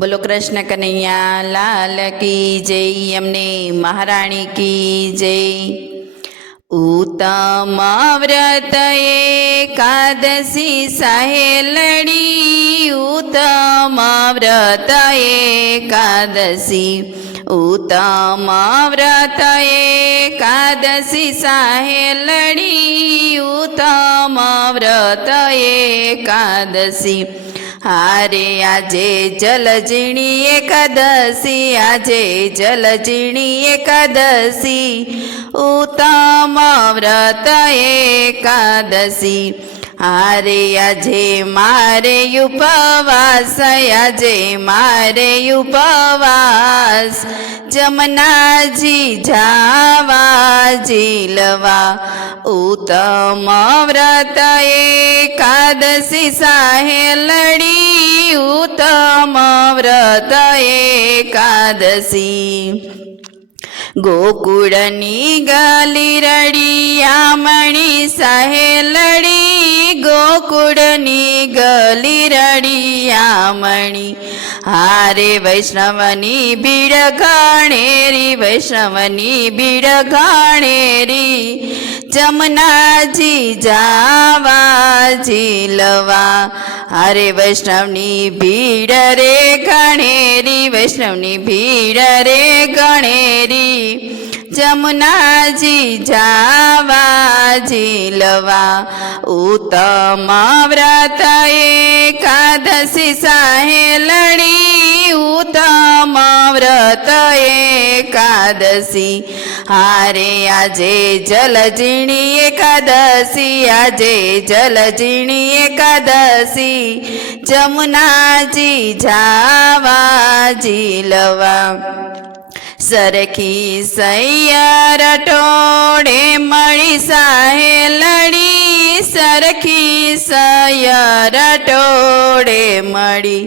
બોલો કૃષ્ણ કનૈયા લાલ કી જય, અમને મહારાણી કી જય। ઉત્તમ વ્રત એકાદશી સાહેલડી, ઉત્તમ વ્રત એકાદશી, ઉત્તમ વ્રત એકાદશી સાહેલડી, ઉત્તમ વ્રત એકાદશી। હારે આજે જલજીણી એકાદશી, આજે જલજીણી એકાદશી, ઉત્તમ વ્રત એકાદશી। હારે આજે મારે ઉપવાસ, આજે મારે ઉપવાસ, જમનાજી જાવા ઝીલવા, ઉત્તમ વ્રત એકાદશી સાહેલડી, ઉત્તમ વ્રત એકાદશી। ગોકુળની ગલી રડિયામણી સાહેલડી, ગોકુળની ગલી રડિયામણી, હારે વૈષ્ણવની ભીડ ઘણેરી, વૈષ્ણવની ભીડ ઘણેરી, જમનાજી જાવા ઝીલવા, હારે વૈષ્ણવની ભીડ રે ઘણેરી, વૈષ્ણવની ભીડ રે ઘણેરી, જમનાજી જાવા ઝીલવા, ઉત્તમ વ્રત એકાદશી સાહેલડી, ઉત્તમ વ્રત એકાદશી। હારે આજે જલજીણી એકાદશી, આજે જલજીણી એકાદશી, જમનાજી જાવા ઝીલવા, સરખી સૈયર ટોળે મળી સાહેલડી, સરખી સૈયર ટોળે મળી,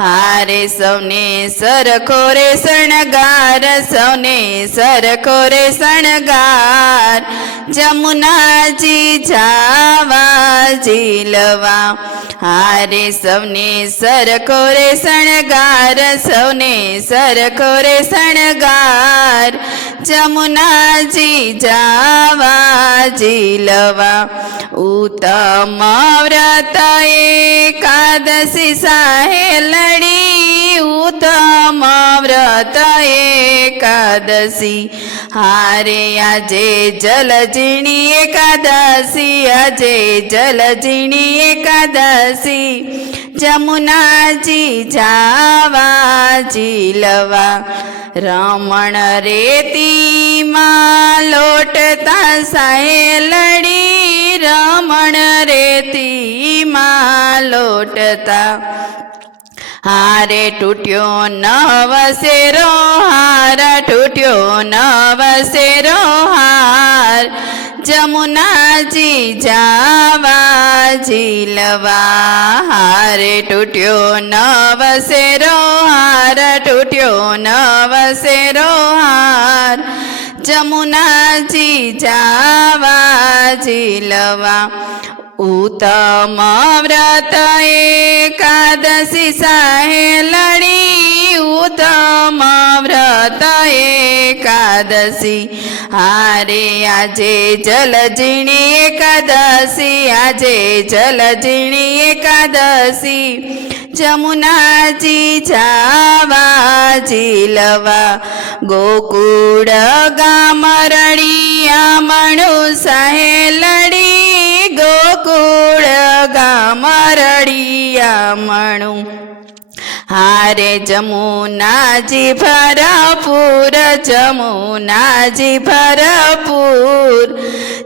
હારે સૌને સરખો રે શણગાર, સૌને સરખો રે શણગાર, જમનાજી જાવા ઝીલવા, હારે સૌને સરખો રે શણગાર, સૌને સરખો રે શણગાર, જમનાજી જાવા ઝીલવા, ઉત્તમ વ્રત એકાદશી સાહેલડી, ઉત્તમ વ્રત એકાદશી। હારે આજે જલજીણી એકાદશી, આજે જલજીણી એકાદશી, જમનાજી જાવા ઝીલવા, રમણ રેતીમાં લોટતા સાહેલડી, રમણ રેતીમાં લોટતા, હારે તૂટ્યો નવસેરો હાર, તૂટ્યો નવસેરો હાર, જમનાજી જાવા ઝીલવા, હારે તૂટ્યો નવસેરો હાર, તૂટ્યો નવસેરો હાર, જમનાજી જાવા ઝીલવા, ઉત્તમ વ્રત એકાદશી સાહેલડી, ઉત્તમ વ્રત એકાદશી। હારે આજે જલજીણી એકાદશી, આજે જલજીણી એકાદશી, જમનાજી જાવા ઝીલવા, ગોકુળ ગામ રડિયામણું સાહેલડી, ગોકુળ ગામ રડિયામણું, હારે જમુનાજી ભરપૂર, જમુનાજી ભરપૂર,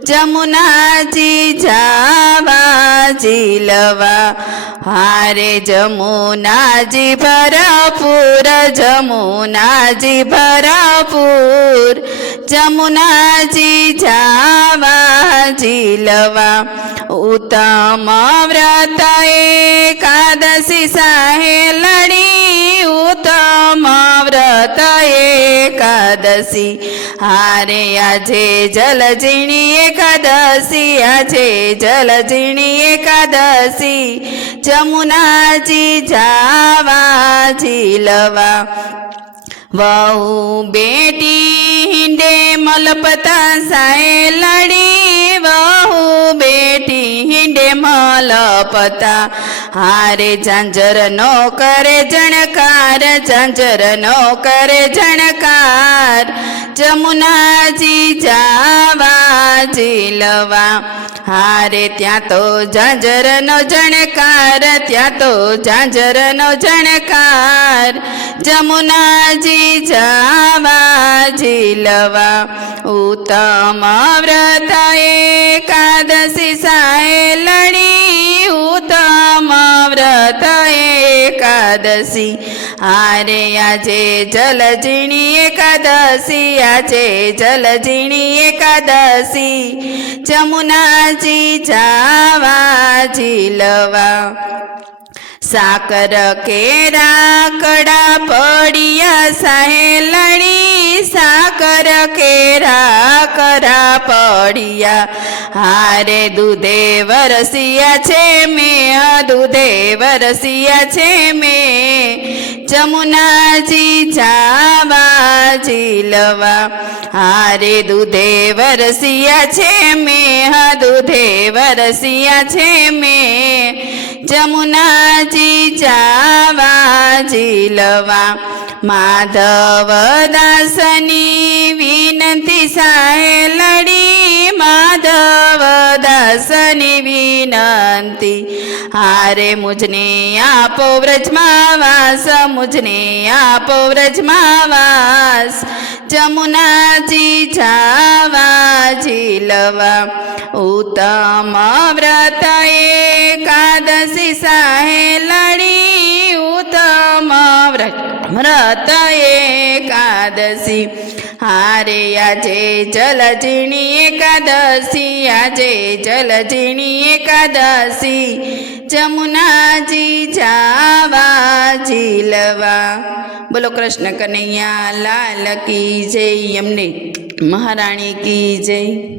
જમનાજી જાવા ઝીલવા, હારે જમુનાજી ભરપૂર, જમુનાજી ભરપૂર, જમનાજી જાવા ઝીલવા, ઉત્તમ વ્રત એકાદશી સાહેલડી, ઉત્તમ વ્રત એકાદશી। હારે આજે જલજીણી એકાદશી, આજે જલજીણી એકાદશી, જમુનાજી જાવા ઝીલવા વહુ બેટી હિંડે મલપતા સાએ લડી વહુ બેટી હિંડે મલપતા હારે ઝાંઝર નો કરે જણકાર ઝાંઝર નો કરે જણકાર જમુનાજી જાવા ઝીલવા હારે ત્યાં તો ઝાંઝરનો જણકાર ત્યાં તો ઝાંઝરનો જણકાર જમુનાજી જાવા ઝીલવા ઉત્તમ વ્રત એકાદશી સાએ લડી ઉત્તમ વ્રત એકાદશી હારે આજે જલજીણી એકાદશી આજે જલજીણી એકાદશી જમુનાજી જાવા ઝીલવા સાકર કેરા કડા પડિયા સાહે લડી સાકર કેરા કરા પડિયા હારે દૂધે વરસિયા છે મેં દૂધે વરસિયા છે મેં જમુનાજી જાવા ઝીલવા હારે દૂધે વરસિયા છે મેં દૂધે વરસિયા છે મેં જમુનાજી જાવા ઝીલવા માધવ દાસની વિનંતી સાહે લડી માધવ દાસની વિનંતી હારે મુજને આપો વ્રજમાં વાસ મુજને આપો વ્રજમાં વાસ જમુનાજી જાવા ઝીલવા ઉત્તમ વ્રત એકાદશી સાહે લડી ઉત્તમ વ્રત એકાદશી હારે આજે જલજીણી એકાદશી આજે જલજીણી એકાદશી જમુનાજી જાવા ઝીલવા બોલો કૃષ્ણ કનૈયા લાલ કી જય, એમને મહારાણી કી જય.